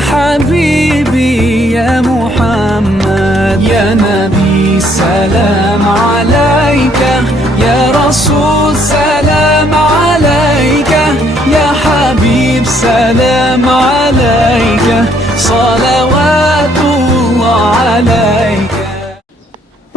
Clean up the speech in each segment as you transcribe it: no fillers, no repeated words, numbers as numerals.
حبيبي يا محمد يا نبي سلام عليك يا رسول سلام عليك يا حبيب سلام عليك صلوات الله عليك.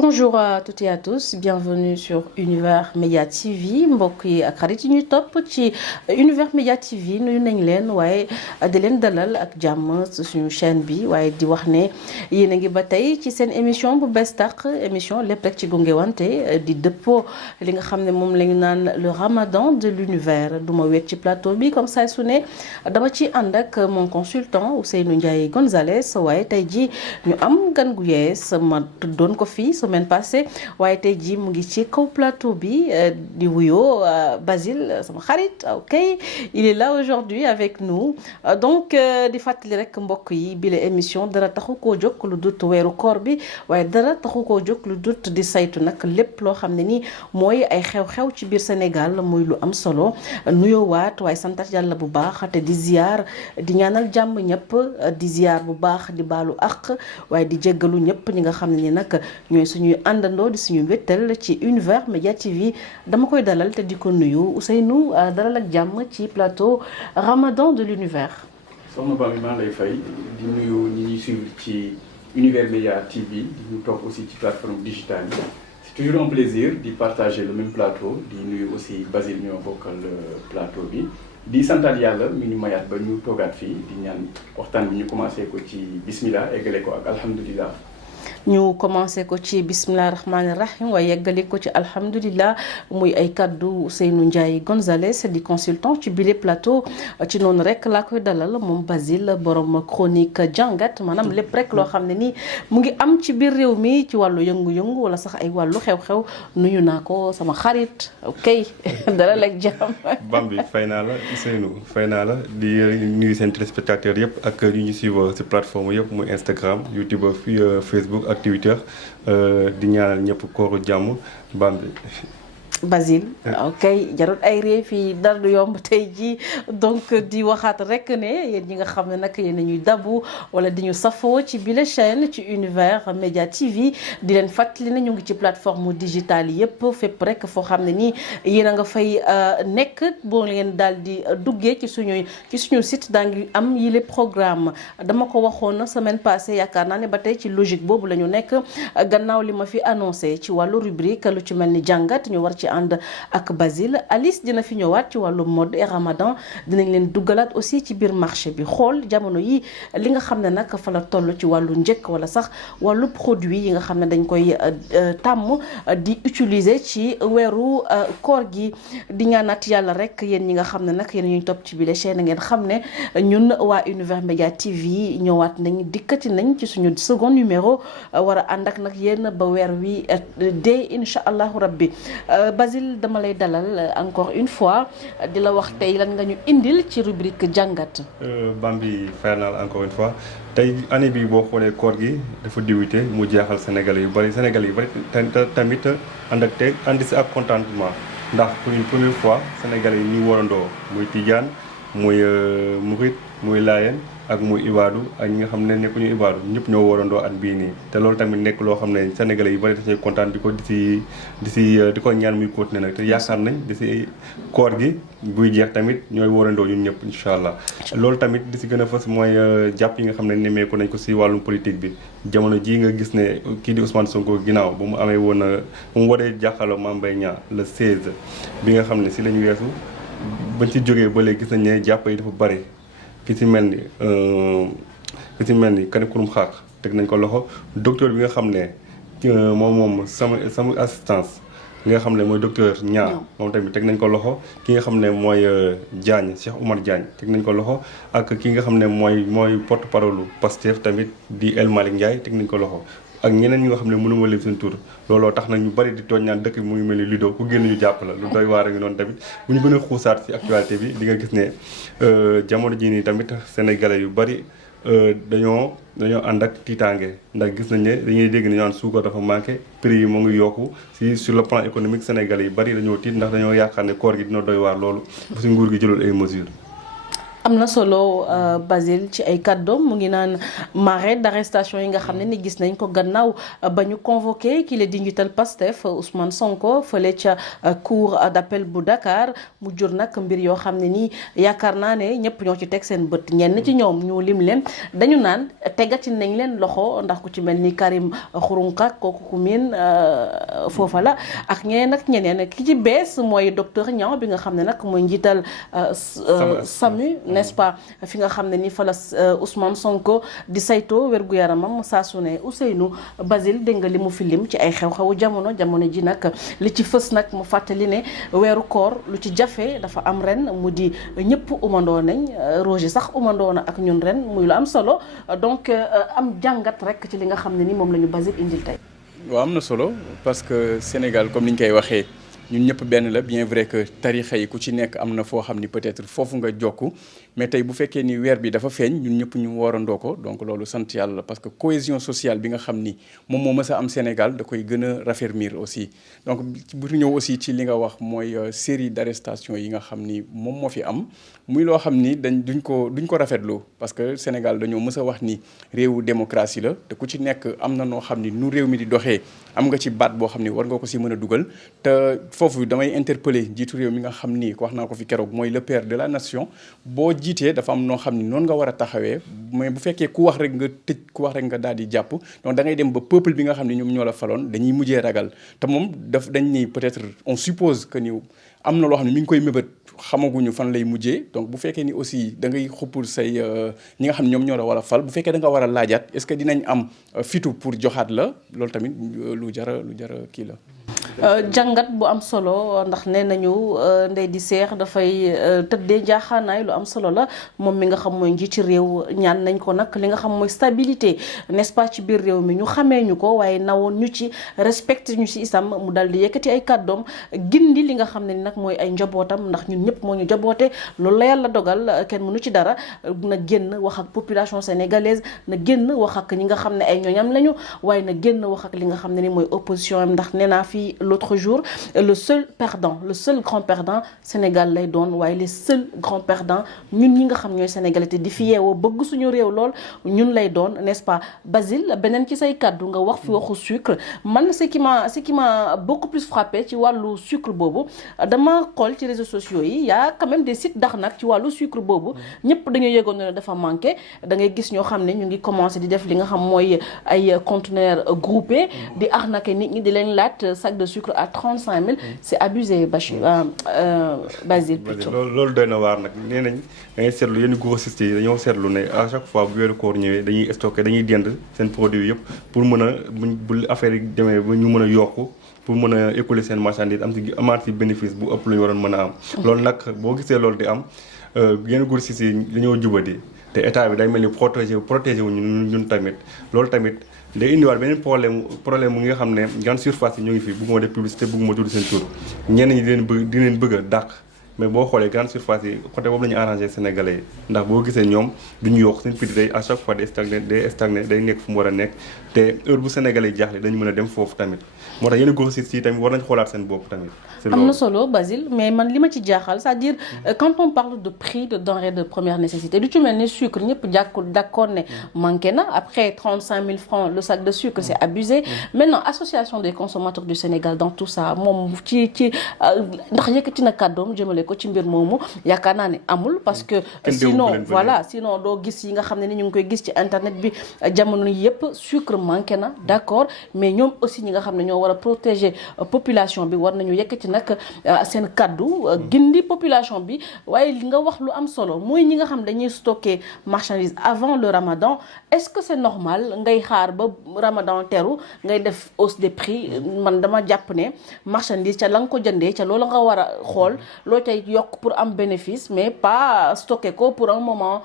Bonjour à toutes et à tous, bienvenue sur Univers Média TV mbokk yi ak xarit yi ñuy topp ci Univers Média TV nuyu nañ leen waaye di leen dalal ak jàmm suñu chaîne bi waaye di wax ne yéen a ngi ba tey ci seen émission bu bees tàq émission lépp rek ci gunge wante di dëppoo li nga xam ne moom la ñu naan le ramadan de l'univers du ma wet ci plateau bi comme ça su ne dama ci ànd ak mon consultant Ousseynou Ndiaye Gonzalez waaye tey ji ñu am gan gu yees ma tuddoon ko fii semaine passée waaye tey jii mu ngi ci kaw plateau bi di wuyoo Basile sama xarit ok il est là aujourd'hui avec nous donc di fàttali rek mbokk yi bile émission dara taxu koo jóg lu dut weeru koor bi waaye dara taxu koo jóg lu dut di saytu nag lépp loo xam ne ni mooy ay xew-xew ci biir Sénégal muy lu am solo nuyoo waat waaye santat yàlla bu baax te di ziar di ñaanal jàmm ñëpp di ziar bu baax di baalu àq waaye di jéggalu ñëpp ñi nga xam ne ni nag ñooy suñuy àndandoo di suñu wéttal ci Univers Média TV dama koy dalal te di ko nuyu Ousseynou dalal ak jàmm ci plateau Ramadan de l'univers. soxna Bami maa lay fay di nuyu ñi ñuy suivre ci Univers Média TV di ñu topp aussi ci plateforme digitale yi c'est toujours un plaisir di partager le même plateau di nuyu aussi Basile ñoo bokkal plateau bi di santaat yàlla mi ñu mayaat ba ñu toogaat fii di ñaan waxtaan bi ñu commencé ko ci bismillah eggale ko ak alhamdulillah. ñu commencé ko ci bisimilah rahmaani rahim waaye yeggali ko ci alhamdulilah muy ay kaddu Ousseynou Ndiaye Gonzalez di consultant ci bile plateau ci noonu rek laa koy dalal moom Basile borom chronique jàngat maanaam lépp rek loo xam ne nii mu ngi am ci biir réew mi ci wàllu yëngu-yëngu wala sax ay wàllu xew-xew nuyu naa ko sama xarit ok dalal ak jàmm. Bambi fay naa la Ousseynou fay naa la di nuyu seen téléspectateurs yëpp ak ñu ñu suivre ci plateforme yëpp muy Instagram YouTube Facebook ak Twitter di ñaanal ñëpp kooru jàmm Bambi. Basile ok jarul ay réew fii dara du yomb tey jii donc di waxaat rek ne yéen ñi nga xam ne nag yéen ñuy dabu wala di ñu safoo ci bile chaîne ci Univers Média TV di leen fàttali ne ñu ngi ci plateforme digitale yëpp fépp rek foo xam ne nii yéen a nga fay nekk boo leen daal di duggee ci suñu site daa ngi am yile programme dama ko waxoon semaine passée yaakaar naa ne ba tey ci logique boobu la ñu nekk gannaaw li ma fi annoncé ci wàllu rubrique lu ci mel ni jàngat ñu war ci ànd ak Basile Alice dina fi ñëwaat ci wàllu mode et Ramadan dinañ leen duggalaat aussi ci biir marché bi xool jamono yi li nga xam ne nag fa la toll ci wàllu njëkk wala sax wàllu produit yi nga xam ne dañ koy tàmm di utiliser ci weeru koor gi di ñaanaat yàlla rek yéen ñi nga xam ne nag yéen ñuy topp ci biir chaîne ngeen xam ne ñun waa Univers Média TV ñëwaat nañ dikkati nañ ci suñu second numéro war a ànd ak nag yéen ba weer wi dee incha allahu rabbi. Basile dama lay dalal encore une fois di la wax tey lan nga ñu indil ci rubrique jàngat. Bambi fayal naa la encore une fois tey année bi boo xoolee koor gi dafa diwite mu jeexal Sénégalais yu bari tamit ànd ak tey ànd si ak contentement ndax pour une première fois Sénégalais yi ñuy warandoo muy Tijaan muy Murit muy Laayeen ak muy Ibaadu ak ñi nga xam ne nekkuñu Ibaadu ñëpp ñoo warandoo at bii nii te loolu tamit nekk loo xam ne Sénégalais yi bari da cee kontaan di ko ñaan muy continuer nag te yaakaar nañ di si koor gi buy jeex tamit ñooy warandoo ñun ñëpp incha allah. loolu tamit di si gën a fës mooy jàpp yi nga xam ne nemmeeku nañ ko si wàllum politique bi jamono jii nga gis ne kii di Ousmane Sonko ginnaaw ba mu amee woon ba mu waree jàkkaarloo Mame Mbaye Niang le 16 bi nga xam ne si lañu weesu bañ ci jógee ba léegi gis nañ ne jàpp yi dafa bari. ki ci mel ni Karim Xurum Xax teg nañ ko loxo docteur bi nga xam ne moom sama assistance li nga xam ne mooy docteur Niang moom tamit teg nañ ko loxo ki nga xam ne mooy Diagne Cheikh Oumar Diagne teg nañ ko loxo ak ki nga xam ne mooy porte parole Pastef tamit di El Malick Ndiaye teg nañ ko loxo ak ñeneen ñi nga xam ne mënuma lim seen tur looloo tax nag ñu bari di tooñ naan dëkk bi mu ngi mel ni Lido ku génn ñu jàpp la lu doy waar a ngi noonu tamit bu ñu gën a xuusaat ci actualité bi di nga gis ne jamono jii nii tamit sénégalais yu bari dañoo ànd ak tiitaange ndax gis nañ ne dañuy dégg ne ñu naan suukar dafa manqué prix yi mu ngi yokku si sur le plan économique sénégalais yu bari dañoo tiit ndax dañoo yaakaar ne koor gi dina doy waar loolu bu si nguur gi jëlul ay mesures. am na solo Basile ci ay kàddoom mu ngi naan marée d'arrestation yi nga xam ne ni gis nañ ko gannaaw ba ñu convoqué ki la di njiital Pastef Ousmane Sonko fële ca cour d'appel bu Dakar mu jur nag mbir yoo xam ne nii yaakaar naa ne ñëpp ñoo ci teg seen bët ñenn ci ñoom ñu lim leen dañu naan tegati nañ leen loxo ndax ku ci mel ni Karim Xurum Xaq kooku ku miin foofa la ak ñeneen ki ci bees mooy docteur Niang bi nga xam ne nag mooy njiital SAMU n'est-ce pas fi nga xam ne ni fa la Ousmane Sonko di saytoo wér-gu-yaramam saa su ne Ousseynou Basile dégg nga li mu fi lim ci ay xew-xewu jamono ji nag li ci fës nag mu fàttali ne weeru koor lu ci jafe dafa am ren mu di ñëpp umandoo nañ Roger sax umandoo na ak ñun ren muy lu am solo donc am jàngat rek ci li nga xam ne ni moom la ñu Basile indil tey. waaw am na solo parce que Sénégal comme ni ñu koy waxee. ñun ñëpp benn la bien vrai que tarixa yi ku ci nekk am na foo xam ni peut-être foofu nga jokku mais tey bu fekkee ni weer bi dafa feeñ ñun ñëpp ñu warandoo ko donc loolu sant yàlla la parce que cohésion sociale bi nga xam ni moom moo mës a am Sénégal da koy gën a raffermir aussi donc bu ñëw aussi ci li nga wax mooy série d'arrestation yi nga xam ni moom moo fi am muy loo xam ni duñ ko rafetlu parce que Sénégal dañoo mës a wax ni réewu démocratie la te ku ci nekk am na noo xam ni nu réew mi di doxee am nga ci baat boo xam ni war nga ko si mën a dugal te foofu damay interpeller jiitu réew mi nga xam ni wax naa ko fi keroog mooy le père de la nation boo jiitee dafa am noo xam ni noonu nga war a taxawee mais bu fekkee ku wax rek nga tëj ku wax rek nga daal di jàpp donc da ngay dem ba peuple bi nga xam ni ñoom ñoo la faloon dañuy mujjee ragal te moom dañ ni peut-être on suppose que ni am na loo xam ne mi ngi koy mébét xamaguñu fan lay mujjee donc bu fekkee ni aussi da ngay xuppul say ñi nga xam ne ñoom ñoo la war a fal bu fekkee da nga war a laajaat est-ce que dinañ am fitu pour joxaat la loolu tamit lu jara kii la. jàngat bu am solo ndax nee nañu ndey di seex dafay tëddee njaaxaanaay lu am solo la moom mi nga xam mooy njiiti réew ñaan nañ ko nag li nga xam mooy stabilité n'est-ce pas ci biir réew mi ñu xamee ñu ko waaye nawoon ñu ci respecté ñu ci isam mu dal di yëkkati ay kàddoom gindi li nga xam ne ni nag mooy ay njabootam ndax ñun ñëpp moo ñu jaboote loolu la yàlla dogal kenn mënu ci dara na génn wax ak population sénégalaise na génn wax ak ñi nga xam ne ay ñooñam lañu waaye na génn wax ak li nga xam ne ni mooy opposition am ndax nee naa fii l'autre jour le seul grand perdant Sénégal lay doon waaye les seuls grands perdants ñun ñi nga xam ñooy sénégalais te di fi yeewoo bëgg suñu réew lool ñun lay doon n'est-ce pas Basile beneen ci say kàddu nga wax fi waxu sucre man ce qui m'a beaucoup plus frappé ci wàllu sucre boobu dama xool ci réseaux sociaux yi y a quand même des sites d'arnaque ci wàllu sucre boobu ñëpp dañoo yëgoon ne dafa manqué da ngay gis ñoo xam ne ñu ngi commencé di def li nga xam mooy ay conteneurs groupés di arnaquer nit ñi di leen laaj sac de sucre à 35 000 c'est abusé Basile plutôt. loolu doy na waar nag nee nañ da ngay seetlu yenn grossistes yi dañoo seetlu ne à chaque fois bu weeru koor ñëwee dañuy stocké dañuy dend seen produit yëpp pour mën a bu affaire yi demee ba ñu mën a yokku pour mën a écouler seen marchandise amaat ci bénéfice bu ëpp lu ñu waroon mën a am. loolu nag boo gisee loolu di am yenn grossistes yi dañoo jubadi te état bi day mel ni protégé wu ñun tamit loolu tamit. day indiwaat beneen problème mu nga xam ne grande surface yi ñu ngi fi bëgguma def publicité bëgguma tudd seen tur ñenn ñi di leen bëgg a dàq mais boo xoolee grande surface yi côté boobu la ñu arrangé sénégalais yi ndax boo gisee ñoom duñu yokk seen prix day à chaque fois day stagné day nekk fu mu war a nekk te heure bu sénégalais yi jaaxle dañu mën a dem foofu tamit moo tax yenn grossistes yi tamit war nañ xoolaat seen bopp tamit. am na solo Basile mais man li ma ci jaaxal c'est-à-dire quand on parle de prix de denrées de première nécessité du ci mel ni sucre ñëpp d'accord ne manqué na après 35 000 francs le sac de sucre c'est abusé maintenant association des consommateurs du Sénégal dans tout ça moom ci ndax yëkkati na kàddoom jëmale ko ci mbir moomu yaakaar naa ne amul parce que sinon doo gis yi nga xam ne ni ñu ngi koy gis ci internet bi jamono yëpp sucre manqué na d'accord mais ñoom aussi ñi nga xam ne ñoo war a protéger population bi war nañu yëkkati nag seen kaddu gindi population bi waaye li nga wax lu am solo mooy ñi nga xam dañuy stocker marchandise avant le Ramadan est-ce que c'est normal ngay xaar ba Ramadan teru ngay def hausse des prix man dama jàpp ne marchandise ca la nga ko jëndee ca loolu nga war a xool loo cay yokk pour am bénéfice mais pas stocker ko pour un moment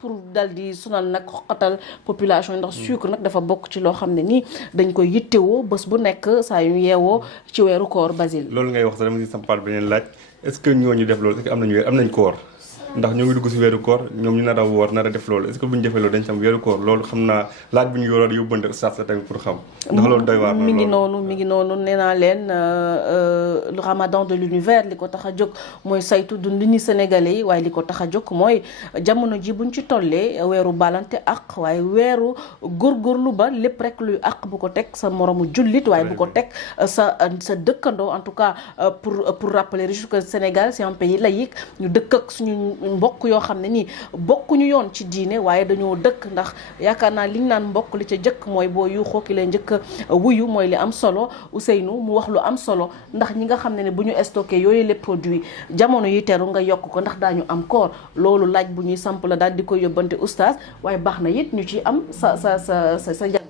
pour dal di sonal nag xoqatal population yi ndax sucre nag dafa bokk ci loo xam ne nii dañ koy yittewoo bés bu nekk saa yu yeewoo ci weeru koor Basile. loolu ngay wax sax dama ngi sampal beneen laaj est-ce que ñooñu def loolu est-ce que am nañ koor. ndax ñoo ngi dugg si weeru koor ñoom ñu nar a woor nar a def loolu est-ce que bu ñu defee loolu dañ ci am weeru koor loolu xam naa laaj bu ñu yoroon yóbbante ustaas la tamit pour xam ndax loolu doy waar mi ngi noonu nee naa leen le ramadan de l'univers li ko tax a jóg mooy saytu dundini sénégalais yi waaye li ko tax a jóg mooy jamono ji buñ ci tollee weeru balante ak waaye weeru góorgóorlu ba lépp rek luy ak bu ko teg sa moromu jullit waaye bu ko teg sa dëkkandoo en tout cas pour rappeler juste que Sénégal c'est un pays laïque ñu dëkk ak suñu mbokk yoo xam ne nii bokkuñu yoon ci diine waaye dañoo dëkk ndax yaakaar naa liñ naan mbokk li ca jëkk mooy boo yuuxoo ki lay njëkk wuyu mooy li am solo Ousseynou mu wax lu am solo ndax ñi nga xam ne bu ñu stocké yooyu les produits jamono yi teru nga yokk ko ndax daañu am koor loolu laaj bu ñuy samp la daal di koy yóbbante oustaz waaye baax na it ñu ci am sa jàngat.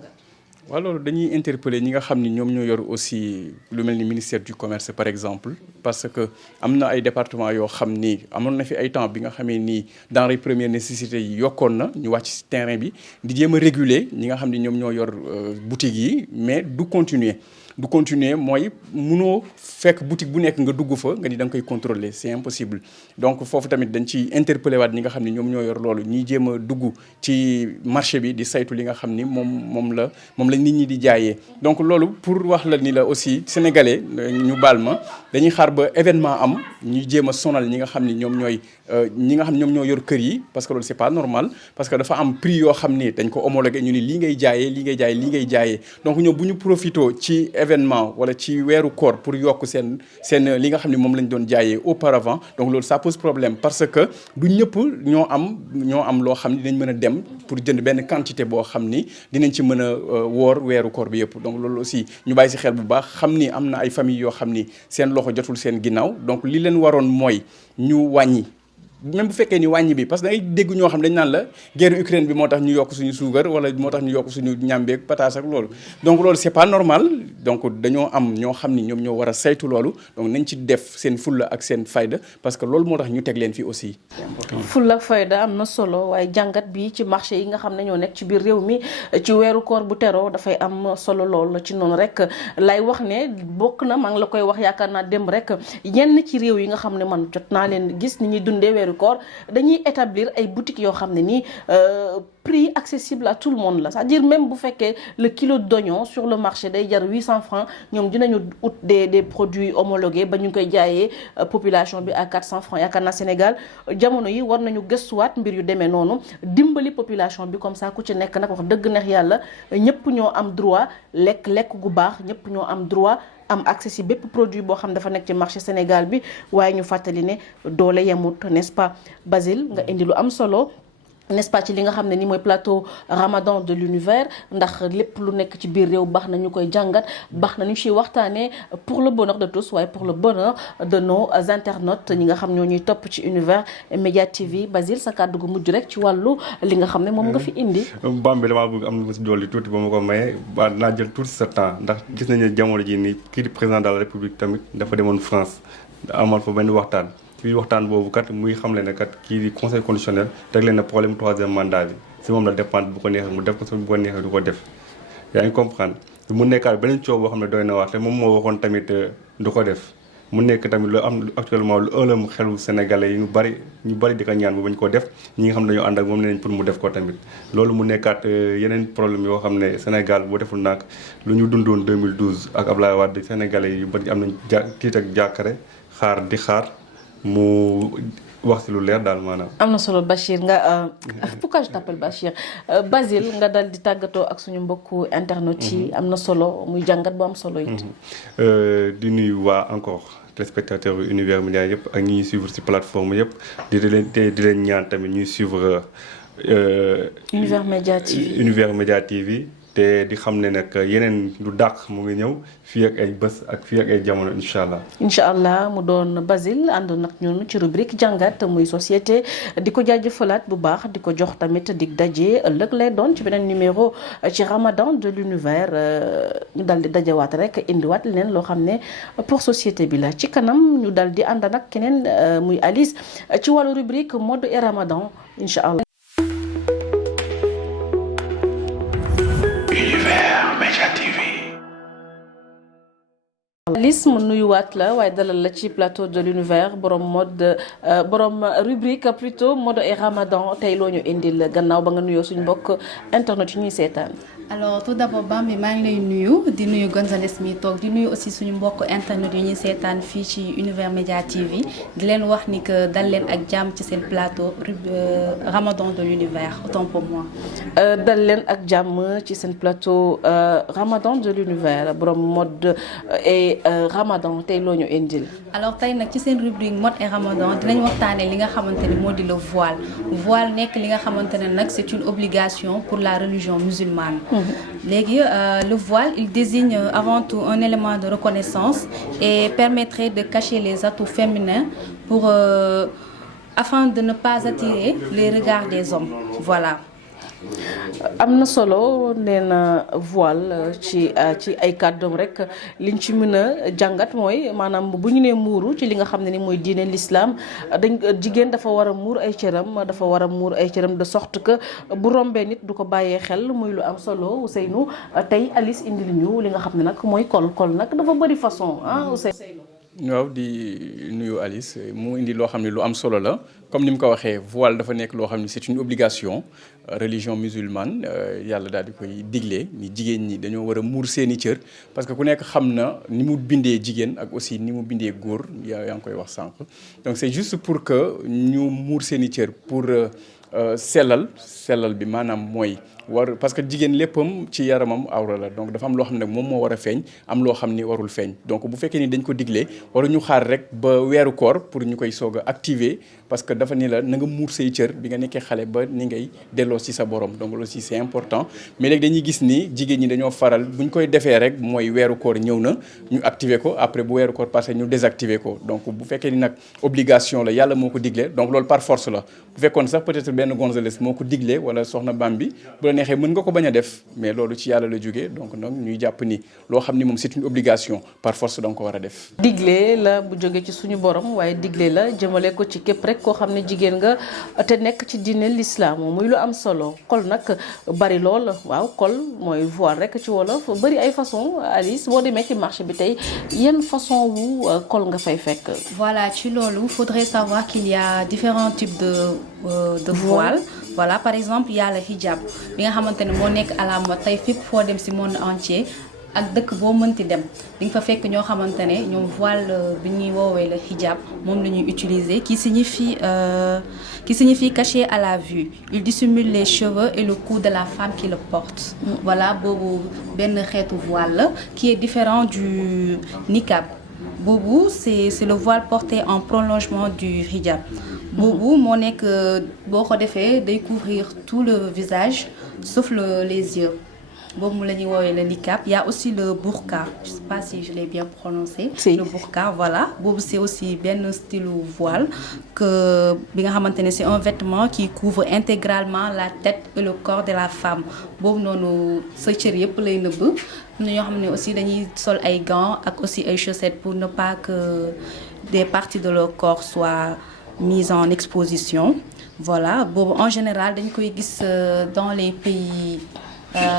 waaw loolu dañuy interpeller ñi nga xam ni ñoom ñoo yor aussi lu mel ni ministère du commerce par exemple parce que am na ay département yoo xam ni amoon na fi ay temps bi nga xamee ni denrées premières nécessités yi yokkoon na ñu wàcc ci terrain bi di jéem a réguler ñi nga xam ni ñoom ñoo yor boutique yi mais du continuer mooy munoo fekk boutique bu nekk nga dugg fa nga ni da nga koy contrôler c'est impossible donc foofu tamit dañ ci interpeller waat ñi nga xam ni ñoom ñoo yor loolu ñuy jéem a dugg ci marché bi di saytu li nga xam ni moom la nit ñi di jaayee donc loolu pour wax la ni la aussi sénégalais ñu baal ma dañuy xaar ba événement am ñuy jéem a sonal ñi nga xam ni ñoom ñoo yor kër yi parce que loolu c'est pas normal parce que dafa am prix yoo xam ni dañ ko homologué ñu ni lii ngay jaayee donc ñoom bu ñu profito ci événement wala ci weeru koor pour yokk seen li nga xam ne moom lañ doon jaayee auparavant donc loolu ça pose problème parce que du ñëpp ñoo am loo xam ni dinañ mën a dem pour jënd benn quantité boo xam ni dinañ ci mën a woor weeru koor bi yëpp donc loolu aussi ñu bàyyi ci xel bu baax xam ni am na ay famille yoo xam ni seen loxo jotul seen ginnaaw donc li leen waroon mooy ñu wàññi même bu fekkee ni wàññi bi parce que da ngay dégg ñoo xam dañ naan la guerre Ukraine bi moo tax ñu yokk suñu suukar wala moo tax ñu yokk suñu ñàmbeeg pataas ak loolu donc loolu c'est pas normal donc dañoo am ñoo xam ni ñoom ñoo war a saytu loolu donc nañ ci def seen fulla ak seen fayda parce que loolu moo tax ñu teg leen fii aussi. fulla fayda am na solo waaye jàngat bi ci marché yi nga xam ne ñoo nekk ci biir réew mi ci weeru koor bu teroo dafay am solo lool ci noonu rek lay wax ne bokk na maa ngi la koy wax yaakaar naa dem rek yenn ci réew yi nga xam ne man jot naa leen gis ni ñuy dundee weeru koor dañuy établir ay boutiques yoo xam ne nii prix accessible à tout le monde la c'est-à-dire même bu fekkee le kilo d'oignon sur le marché day jar 800 francs ñoom dinañu ut des produits homologués ba ñu koy jaayee population bi à 400 francs yaakaar naa Sénégal jamono yi war nañu gëstuwaat mbir yu demee noonu dimbali population bi comme ça ku ci nekk nag wax dëgg neex yàlla ñëpp ñoo am droit lekk gu baax ñëpp ñoo am droit am accès si bépp produit boo xam dafa nekk ci marché Sénégal bi waaye ñu fàttali ne doole yemut n'est-ce pas Basile nga indi lu am solo n'est-ce pas ci li nga xam ne ni mooy plateau Ramadan de l'univers ndax lépp lu nekk ci biir réew baax na ñu koy jàngat baax na ñu ciy waxtaanee pour le bonheur de tous waaye pour le bonheur de nos internautes ñi nga xam ñoo ñuy topp ci Univers Média TV Basile sa kàddu gu mujj rek ci wàllu li nga xam ne moom nga fi indi. Bambi damaa bëgg am lu ma si dolli tuuti ba ma ko maye ba naa jël tuuti sa temps ndax gis nañu ne jamono ji nii kii di président de la République tamit dafa demoon France amal fa benn waxtaan. ci waxtaan boobu kat muy xamle ne kat kii di conseil constitutionnel réglé na problème troisième mandat bi si moom la dépendre bu ko neexee mu def ko si bu ko neexee du ko def yaa ngi comprendre mu nekkaat beneen coow boo xam ne doy na wax te moom moo waxoon tamit du ko def mu nekk tamit lu am actuellement lu ëllëm xelu sénégalais yi ñu bari di ko ñaan bu bañ ko def ñi nga xam ne dañoo ànd ak moom ne nañ pour mu def ko tamit loolu mu nekkaat yeneen problème yoo xam ne Sénégal bu deful nag lu ñu dundoon 2012 ak Abdoulaye Wade sénégalais yu bari am nañ tiit ak jàkkare xaar mu wax ci lu leer daal maanaam. am na solo Bachir nga pourquoi je t'appelle Bachir Basile nga dal di tàggatoo ak suñu mbokku internet yi. am na solo muy jàngat bu am solo it. di nuyu waa encore téléspectateurs yu Univers Média yëpp ak ñi ñuy suivre ci plateforme yëpp di leen ñaan tamit ñuy suivre. Univers Média TV. te di xam ne nag yeneen lu dàq mu ngi ñëw fii ak ay bés ak fii ak ay jamono incha allah. incha allah mu doon Basile àndoon nag ñun ci rubrique jàngat muy société di ko jaajëfalaat bu baax di ko jox tamit dig daje ëllëg lay doon ci beneen numéro ci Ramadan de l'univers ñu dal di dajewaat rek indiwaat leneen loo xam ne pour société bi la ci kanam ñu dal di ànd nag keneen muy Alice ci wàllu rubrique mode et Ramadan incha allah. Alice mu nuyuwaat la waaye dalal la ci plateau de l'univers borom mode borom rubrique plutôt mode et ramadan tey loo ñu indil gannaaw ba nga nuyoo suñu mbokk internet yi ñuy seetaan. alors tout d'abord Bambi maa ngi lay nuyu di nuyu Gonzalez mi toog di nuyu aussi suñu mbokk internet yi ñuy seetaan fii ci Univers Média TV di leen wax ni que dal leen ak jàmm ci seen plateau ramadan de l'univers autant pour moi. dal leen ak jàmm ci seen plateau ramadan de l'univers borom mode et ramadan tey loo ñu indil. alors tey nag ci seen rubrique mode et ramadan dinañ waxtaanee li nga xamante ne moo di le voile nekk li nga xamante ne nag c'est une obligation pour la religion musulmane. léegi le voile il désigne avant tout un élément de reconnaissance et permettrait de cacher les atouts féminins pour afin de ne pas attirer les regards des hommes voilà. am na solo nee na voile ci ay kàddoom rek liñ ci mën a jàngat mooy maanaam bu ñu nee muuru ci li nga xam ne ni mooy diine l'islam jigéen dafa war a muur ay cëram dafa war a muur ay cëram de sorte que bu rombee nit du ko bàyyee xel muy lu am solo Ousseynou tey Alice indil ñu li nga xam ne nag mooy col nag dafa bëri façon Ousseynou. waaw di nuyu Alice mu indi loo xam ne lu am solo la comme ni mu ko waxee voile dafa nekk loo xam ne c'est une obligation religion musulmane yàlla daal di koy digle ni jigéen ñi dañoo war a muur seeni cër parce que ku nekk xam na ni mu bindee jigéen ak aussi ni mu bindee góor yaa ngi koy wax sànq donc c'est juste pour que ñu muur seeni cër pour sellal bi maanaam mooy parce que jigéen léppam ci yaramam awra la donc dafa am loo xam ne moom moo war a feeñ am loo xam ni warul feeñ donc bu fekkee ni dañ ko diglee waruñu xaar rek ba weeru koor pour ñu koy soog a activer parce que dafa ni la na nga muur say cër bi nga nekkee xale ba ni ngay delloo ci sa borom donc loolu aussi c'est important mais léegi dañuy gis ni jigéen ñi dañoo faral bu ñu koy defee rek mooy weeru koor ñëw na ñu activer ko après bu weeru koor passé ñu désactiver ko donc bu fekkee ni nag obligation la yàlla moo ko diglee donc loolu par force la bu fekkoon sax peut-être benn Gonzalez moo ko diglee wala soxna Bambi bu la neexee mën nga ko bañ a def mais loolu ci yàlla la jógee donc nag ñuy jàpp ni loo xam ni moom c'est une obligation par force da nga ko war a def. digle la bu jógee ci suñu borom waaye digle la jëmale ko ci képp rek koo xam ne jigéen nga te nekk ci diine l'islam muy lu am solo col nag bari lool waaw col mooy voile rek ci wolof bari ay façon Alice boo demee ci marché bi tey yan façon wu col nga fay fekk. voilà ci loolu faudrait savoir qu'il y a différents types de voile. voilà par exemple il y a le hijab bi nga xamante ne moo nekk à la mode tey fépp foo dem ci monde entier ak dëkk boo mënti dem di nga fa fekk ñoo xamante ne ñoom voile bi ñuy woowee le hijab moom la ñuy utiliser qui signifie caché à la vue il dissimule les cheveux et le cou de la femme qui le porte. voilà boobu benn xeetu voile la qui est différent du niqab boobu c'est le voile porté en prolongement du hijab. boobu moo nekk boo ko defee day couvrir tout le visage sauf les yeux boobu la ñuy woowee le niqab. Il y a aussi le burqa je sais pas si je l'ai bien prononcé. Si. Le burqa voilà boobu c'est aussi benn style voile que bi nga xamante ne c'est un vêtement qui couvre intégralement la tête et le corps de la femme boobu noonu sa cër yëpp lay nëbb. am na ñoo xam ne aussi dañuy sol ay gants ak aussi ay chaussettes pour ne pas que des parties de leur corps soient mise en exposition voilà boobu en général dañ koy gis dans les pays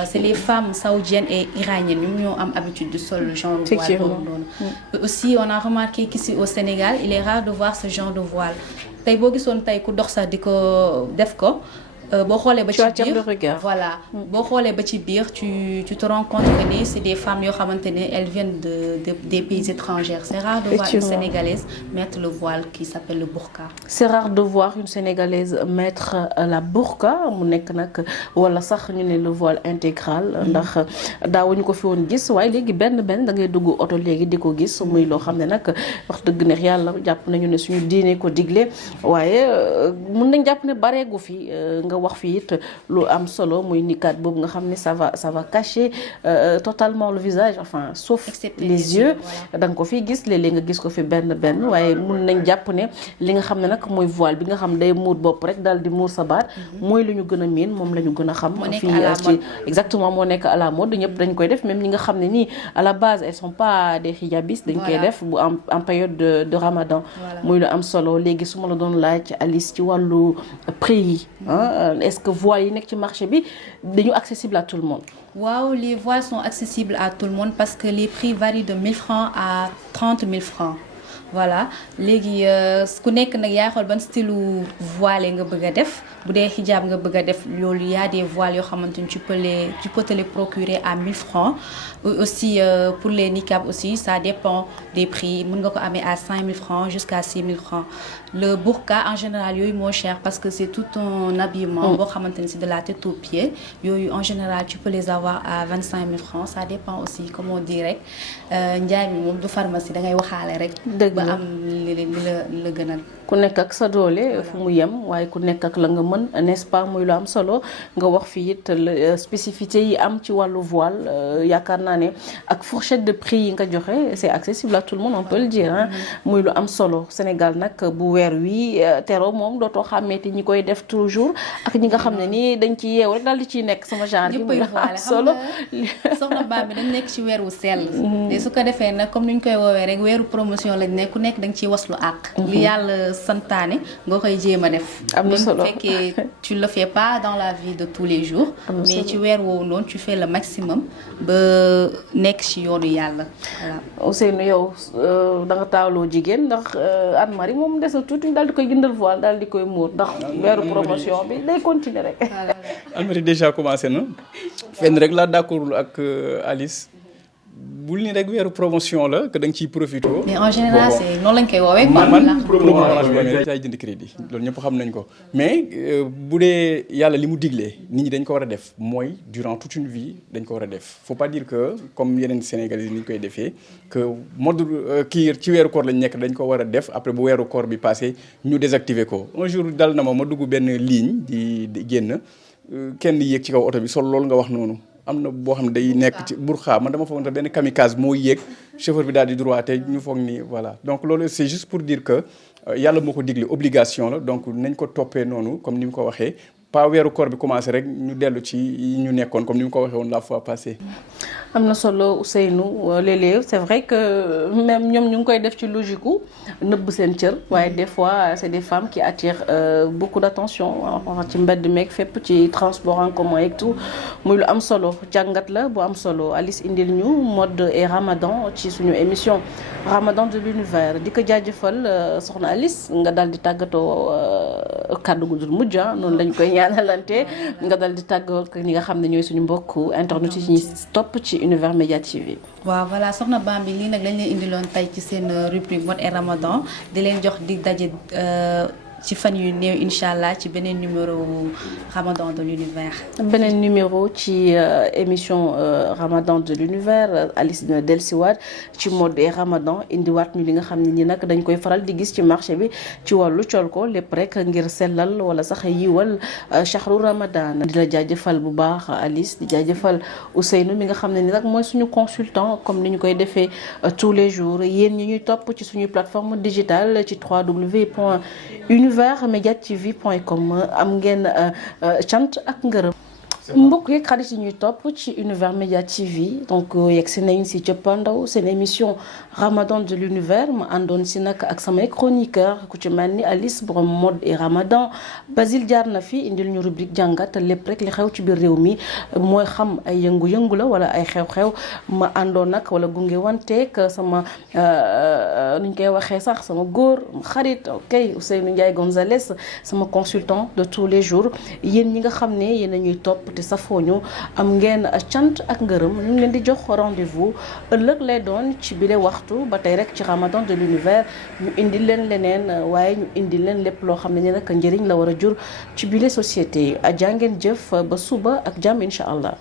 c'est les femmes saoudiennes et iraniennes ñoom ñoo am habitude de sol genre de voile boobu noonu. aussi on a remarqué qu'ici au Sénégal il est rare de voir ce genre de voile tey boo gisoon tey ku dox sax di ko def ko. boo xoolee ba ci biir voilà boo xoolee ba ci biir tu te rends compte que ni c'est des femmes yoo xamante ne elles viennent des pays étrangers c'est rare de voir une Sénégalaise mettre le voile qui s'appelle le burqa. c'est rare de voir une Sénégalaise mettre la burqa mu nekk nag wala sax ñu ne le voile intégral ndax daawuñu ko fi woon gis waaye léegi benn da ngay dugg oto léegi di ko gis muy loo xam ne nag wax dëgg neex yàlla jàpp nañu ne suñu diine ko digle waaye mun nañ jàpp ne bareegu fi nga wax fii it lu am solo muy niqab boobu nga xam ne ça va cacher totalement le visage enfin sauf les yeux da nga ko fi gis léeg-léeg nga gis ko fi benn waaye mun nañ jàpp ne li nga xam ne nag mooy voile bi nga xam day muur bopp rek daal di muur sa baat mooy lu ñu gën a miin moom la ñu gën a xam fii ci exactement moo nekk à la mode ñëpp dañ koy def même ñi nga xam ne nii à la base elles sont pas des hijabistes dañ koy def bu en période de ramadan muy lu am solo léegi su ma la doon laaj Alice ci wàllu prix yi est-ce que voiles yi nekk ci marché bi dañu accessible à tout le monde. Waaw, les voiles sont accessibles à tout le monde parce que les prix varient de 1000 francs à 30 000 francs. Voilà léegi ku nekk nag yaa xool ban style voile nga bëgg a def bu dee hijab nga bëgg a def loolu y a des voiles yoo xamante ni tu peux te les procurer à 1000 francs. Aussi pour les niqab aussi ça dépend des prix mën nga ko amee à 5000 francs jusqu'à 6000 francs. Le burqa en général yooyu moo cher parce que c'est tout un habillement boo xamante ni c'est de la tête aux pieds yooyu en général tu peux les avoir à 25 000 francs. Ça dépend aussi comme on dit rek njaay mi moom du pharmacie da ngay waxaale rek. ba am li la gënal. ku nekk ak sa doole fu mu yem waaye ku nekk ak la nga mën n'est-ce pas muy lu am solo nga wax fii it spécificité yi am ci wàllu voile yaakaar naa ne ak fourchette de prix yi nga joxe c'est accessible à tout le monde on peut le dire hein. muy lu am solo Sénégal nag bu weer wi tero moom dootoo xàmmeeti ñi koy def toujours ak ñi nga xam ne nii dañ ci yeew rek daal di ciy nekk sama genre yi muy am solo. soxna Ba bi dañ nekk ci weer wu sell. te su ko defee nag comme ni ñu koy woowee rek weeru promotion lañ nekk ku nekk da nga ciy waslu àq. li yàlla santaane nga koy jéem a def. am na solo même bu fekkee tu le fais pas dans la vie de tous les jours. mais ci weer woowu noonu tu fais le maximum ba nekk ci yoonu yàlla voilà. Ousseynou yow da nga taawloo jigéen ndax Anne-Marie moom des na tuuti daal di koy jëndal voile daal di koy muur ndax weeru promotion bi day continuer rek. Anne-Marie déjà commencé na fenn rek laa d'accord ak Alice. bul ni rek weeru promotion la que da nga ciy profité. mais en général c'est noonu lañ koy woowee. man promotion jaay jënd crédit loolu ñëpp xam nañ ko mais bu dee yàlla li mu diglee nit ñi dañ ko war a def mooy durant toute une vie dañ ko war a def faut pas dire que comme yeneen Sénégalais yi ni ñu koy defee que mode kii ci weeru koor lañ nekk dañ ko war a def après bu weeru koor bi passé ñu désactiver ko. un jour dal na ma dugg benn ligne di génn kenn yéeg ci kaw oto bi sol loolu nga wax noonu. am na boo xam ne day nekk ci burxa man dama foog ne benn kamikaze moo yéeg chauffeur bi daal di droite ñu foog ni voilà donc loolu c'est juste pour dire que yàlla moo ko digle obligation la donc nañ ko toppee noonu comme ni mu ko waxee pas weeru koor bi commencé rek ñu dellu ci ñu nekkoon comme ni mu ko waxee woon la fois passée. am na solo Ousseynou léeg-léeg c'est vrai que même ñoom ñu ngi koy def ci logique gu nëbb seen cër waaye des fois c'est des femmes qui attirent beaucoup d'attention ci mbedd meeg fépp ci transport en commun et tout muy lu am solo jàngat la bu am solo Alice indil ñu mode et Ramadan ci suñu émission Ramadan de l'univers di ko jaajëfal soxna Alice nga daal di tàggatoo kàddu gu dul mujj noonu lañ koy ñaanalante nga daal di tàggatoo ak ñi nga xam ne ñooy suñu mbokk internet yi ñuy topp ci Univers Média TV. waaw voilà soxna Bambi lii nag lañ leen indiloon tey ci seen rubrique mode et Ramadan di leen jox di daje ci fan yu néew incha allah ci beneen numéro Ramadan de l'univers. beneen numéro ci émission Ramadan de l'univers Alice dina dellusiwaat ci mode et Ramadan indiwaat ñu li nga xam ne ni nag dañ koy faral di gis ci marché bi ci wàllu col ko lépp rek ngir sellal wala sax yiwal shahru Ramadan. di la jaajëfal bu baax Alice di jaajëfal Ousseynou mi nga xam ne ni nag mooy suñu consultant comme ni ñu koy defee tous les jours yéen ñi ñuy topp ci suñuy plateforme digitale ci universmediatv.com am ngeen cant ak ngërëm. mbokk yeeg xarit yi ñuy topp ci Univers Média TV donc yegg si nañ si cëppandaw seen émission Ramadan de l'univers ma àndoon si nag ak samay chroniqueur ku ci mel ni Alice borom mode et Ramadan Basile jaar na fi indil ñu rubrique jàngat lépp rek li xew ci biir réew mi mooy xam ay yëngu-yëngu la wala ay xew-xew ma àndoon nag wala gunge wanteeg sama nuñ koy waxee sax sama góor xarit ok Ousseynou Ndiaye Gonzalez sama consultant de tous les jours yéen ñi nga xam ne yéen a ñuy topp te safooñu am ngeen cant ak ngërëm ñu ngi leen di jox rendez-vous ëllëg lay doon ci bile waxtu ba tey rek ci Ramadan de l'univers ñu indi leen leneen waaye ñu indi leen lépp loo xam ne ni nag njëriñ la war a jur ci bile société jàngeen jëf ba suba ak jàmm incha allah.